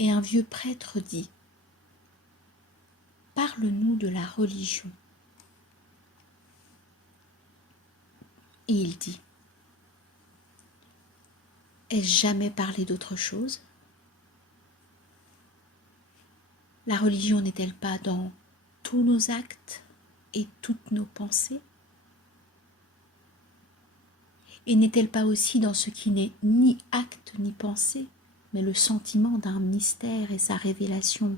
Et un vieux prêtre dit : « Parle-nous de la religion. » Et il dit : « Ai-je jamais parlé d'autre chose ? La religion n'est-elle pas dans tous nos actes et toutes nos pensées ? Et n'est-elle pas aussi dans ce qui n'est ni acte ni pensée, mais le sentiment d'un mystère et sa révélation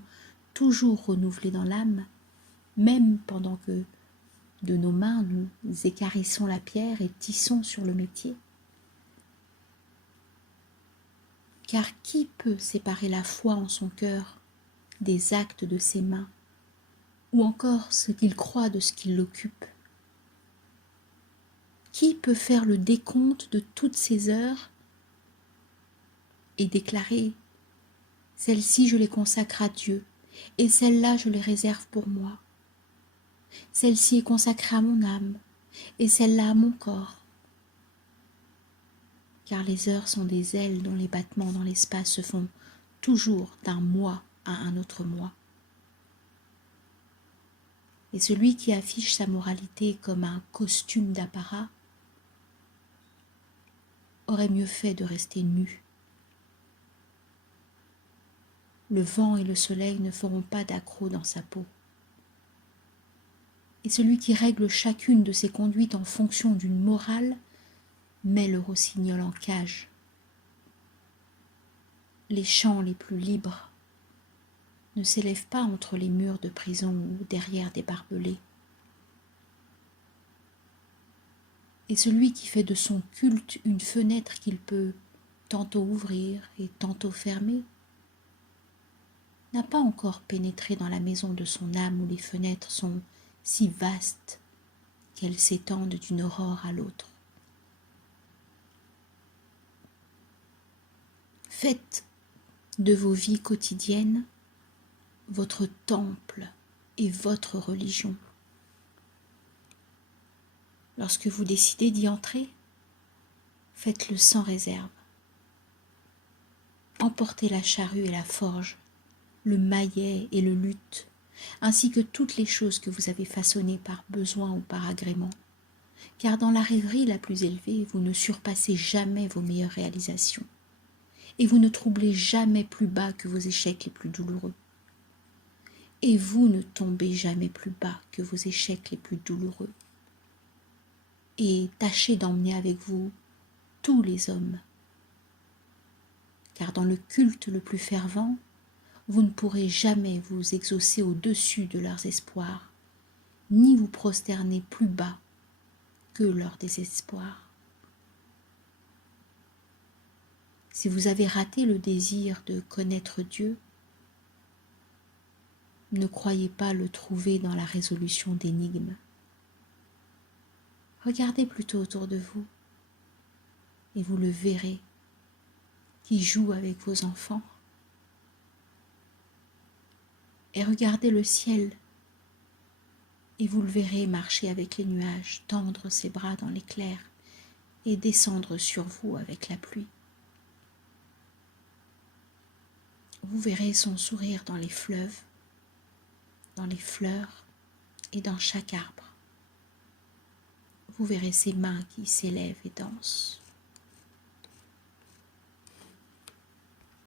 toujours renouvelée dans l'âme, même pendant que de nos mains nous écarissons la pierre et tissons sur le métier ? Car qui peut séparer la foi en son cœur des actes de ses mains, ou encore ce qu'il croit de ce qui l'occupe ? Qui peut faire le décompte de toutes ces heures et déclarer : celles-ci je les consacre à Dieu, et celles-là je les réserve pour moi. Celle-ci est consacrée à mon âme, et celle-là à mon corps. Car les heures sont des ailes dont les battements dans l'espace se font toujours d'un moi à un autre moi. Et celui qui affiche sa moralité comme un costume d'apparat aurait mieux fait de rester nu. Le vent et le soleil ne feront pas d'accroc dans sa peau. Et celui qui règle chacune de ses conduites en fonction d'une morale met le rossignol en cage. Les champs les plus libres ne s'élèvent pas entre les murs de prison ou derrière des barbelés. Et celui qui fait de son culte une fenêtre qu'il peut tantôt ouvrir et tantôt fermer n'a pas encore pénétré dans la maison de son âme où les fenêtres sont si vastes qu'elles s'étendent d'une aurore à l'autre. Faites de vos vies quotidiennes votre temple et votre religion. Lorsque vous décidez d'y entrer, faites-le sans réserve. Emportez la charrue et la forge, le maillet et le luth, ainsi que toutes les choses que vous avez façonnées par besoin ou par agrément, car dans la rêverie la plus élevée, vous ne surpassez jamais vos meilleures réalisations, et vous ne troublez jamais plus bas que vos échecs les plus douloureux. Et vous ne tombez jamais plus bas que vos échecs les plus douloureux. Et tâchez d'emmener avec vous tous les hommes, car dans le culte le plus fervent, vous ne pourrez jamais vous exaucer au-dessus de leurs espoirs, ni vous prosterner plus bas que leur désespoir. Si vous avez raté le désir de connaître Dieu, ne croyez pas le trouver dans la résolution d'énigmes. Regardez plutôt autour de vous et vous le verrez qui joue avec vos enfants. Et regardez le ciel et vous le verrez marcher avec les nuages, tendre ses bras dans l'éclair et descendre sur vous avec la pluie. Vous verrez son sourire dans les fleuves, dans les fleurs et dans chaque arbre. Vous verrez ses mains qui s'élèvent et dansent.